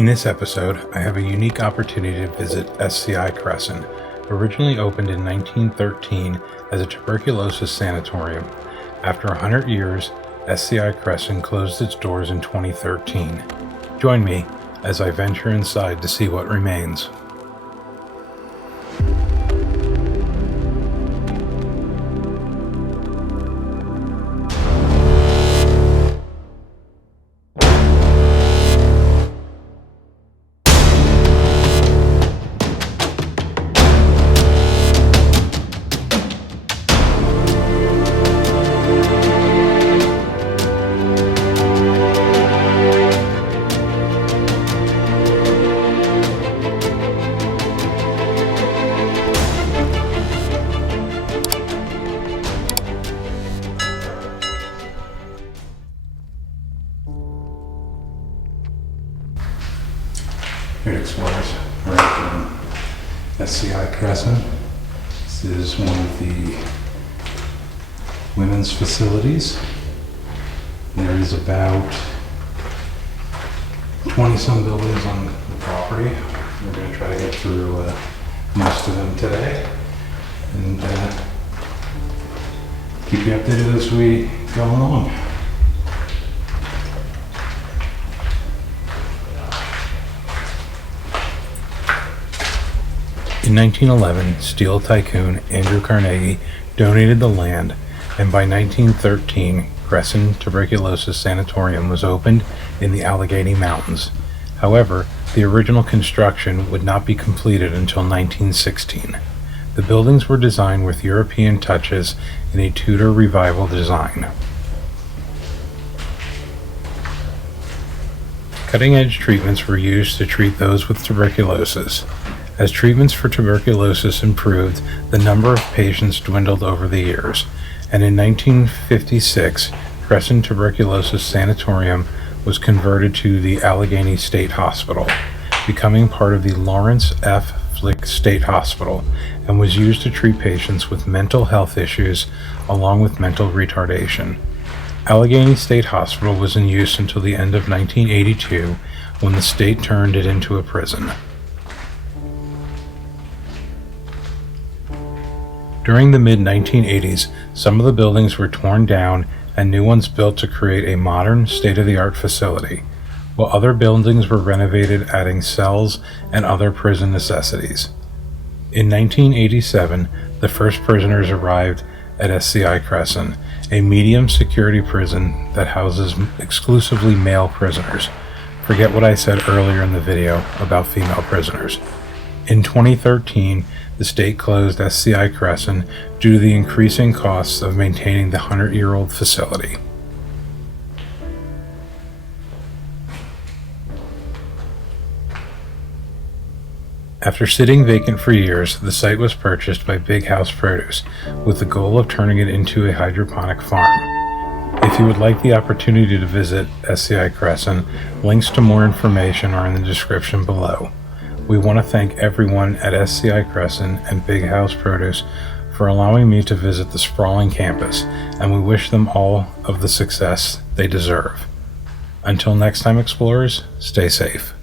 In this episode, I have a unique opportunity to visit SCI Cresson, originally opened in 1913 as a tuberculosis sanatorium. After 100 years, SCI Cresson closed its doors in 2013. Join me as I venture inside to see what remains. Here it explores right from SCI Crescent. This is one of the women's facilities. There is about 20 some buildings on the property. We're going to try to get through most of them today and keep you updated as we go along. In 1911, steel tycoon Andrew Carnegie donated the land, and by 1913, Cresson Tuberculosis Sanatorium was opened in the Allegheny Mountains. However, the original construction would not be completed until 1916. The buildings were designed with European touches in a Tudor Revival design. Cutting-edge treatments were used to treat those with tuberculosis. As treatments for tuberculosis improved, the number of patients dwindled over the years, and in 1956, Cresson Tuberculosis Sanatorium was converted to the Allegheny State Hospital, becoming part of the Lawrence F. Flick State Hospital, and was used to treat patients with mental health issues along with mental retardation. Allegheny State Hospital was in use until the end of 1982, when the state turned it into a prison. During the mid-1980s, some of the buildings were torn down and new ones built to create a modern, state-of-the-art facility, while other buildings were renovated, adding cells and other prison necessities. In 1987, the first prisoners arrived at SCI Cresson, a medium-security prison that houses exclusively male prisoners. Forget what I said earlier in the video about female prisoners. In 2013, the state closed SCI Cresson due to the increasing costs of maintaining the 100-year-old facility. After sitting vacant for years, the site was purchased by Big House Produce with the goal of turning it into a hydroponic farm. If you would like the opportunity to visit SCI Cresson, links to more information are in the description below. We want to thank everyone at SCI Cresson and Big House Produce for allowing me to visit the sprawling campus, and we wish them all of the success they deserve. Until next time, explorers, stay safe.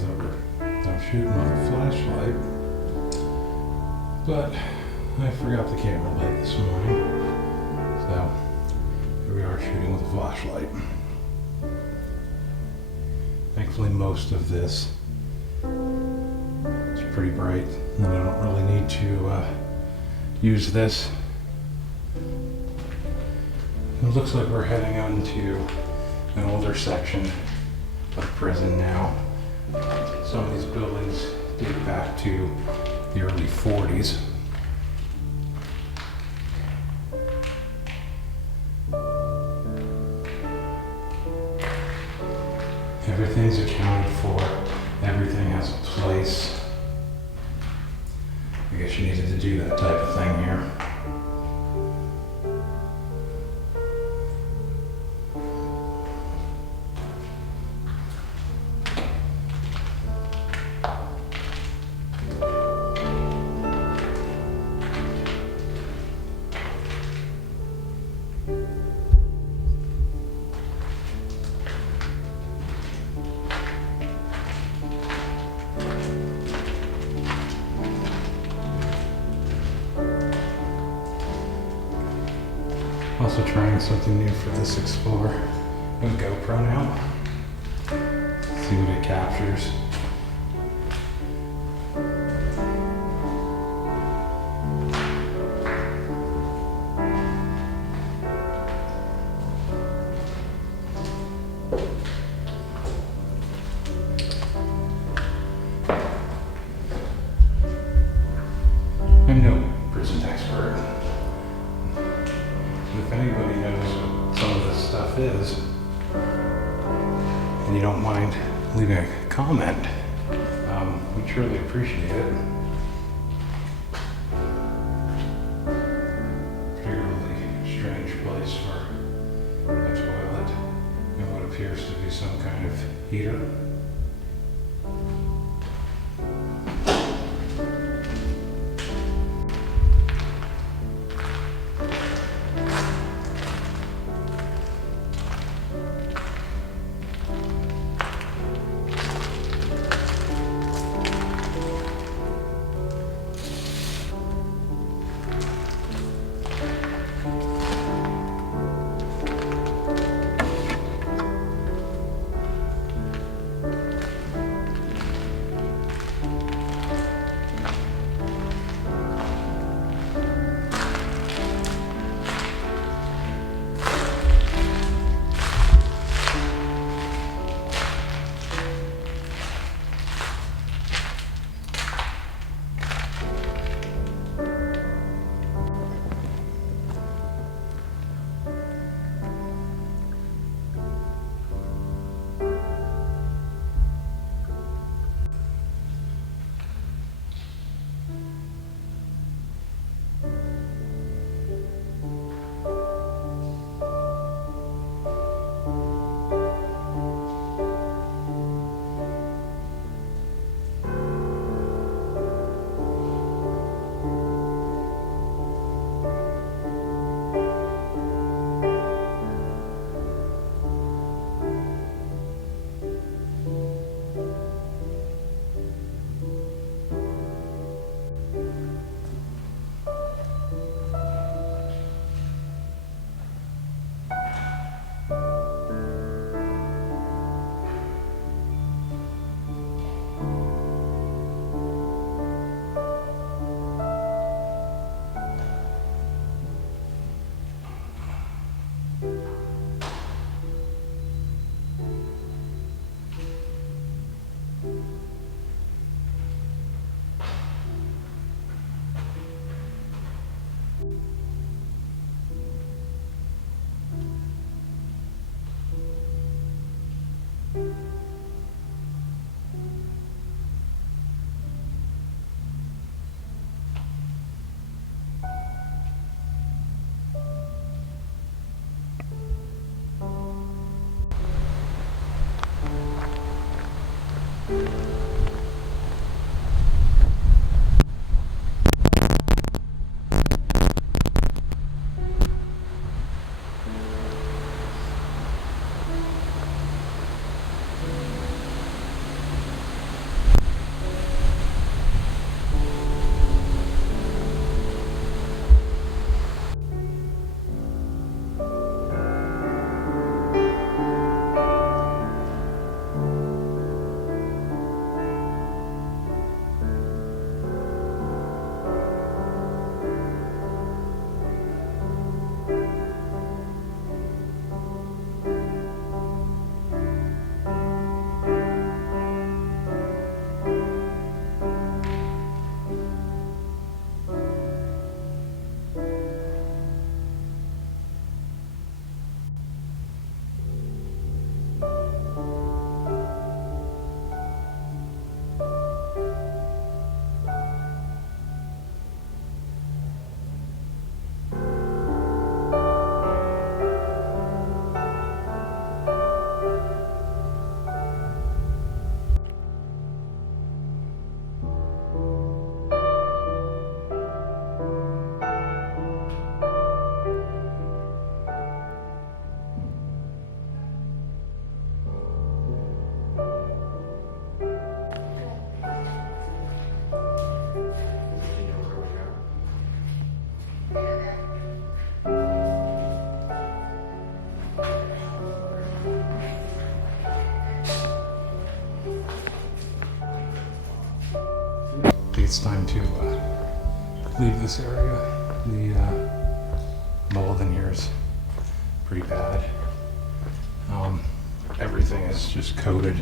realize that I'm shooting with a flashlight, but I forgot the camera light this morning, so here we are shooting with a flashlight. Thankfully most of this is pretty bright, and I don't really need to use this. It looks like we're heading on to an older section of prison now. Some of these buildings date back to the early 40s. Everything's accounted for. Everything has a place. I guess you needed to do that type of thing here. Also trying something new for this Explorer with GoPro now. See what it captures. I'm no prison expert. If anybody knows what some of this stuff is, and you don't mind leaving a comment, we'd surely appreciate it. Particularly strange place for a toilet and what appears to be some kind of heater. it's time to leave this area. The mold in here is pretty bad. Everything is just coated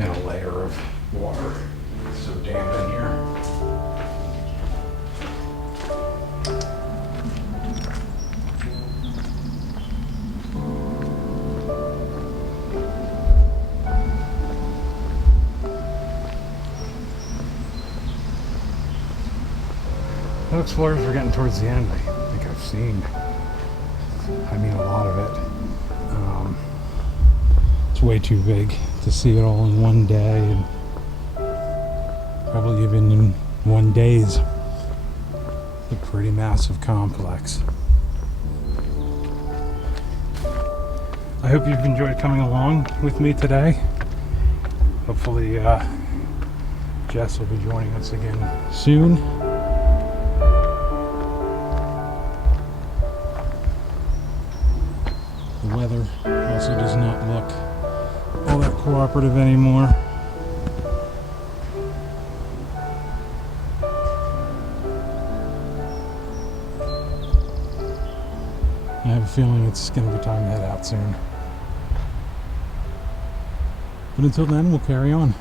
in a layer of water. It's so damp in here. Those floors are getting towards the end. I think I've seen, a lot of it. It's way too big to see it all in one day, and probably even in one day's. It's a pretty massive complex. I hope you've enjoyed coming along with me today. Hopefully Jess will be joining us again soon. The weather also does not look all that cooperative anymore. I have a feeling it's going to be time to head out soon. But until then, we'll carry on.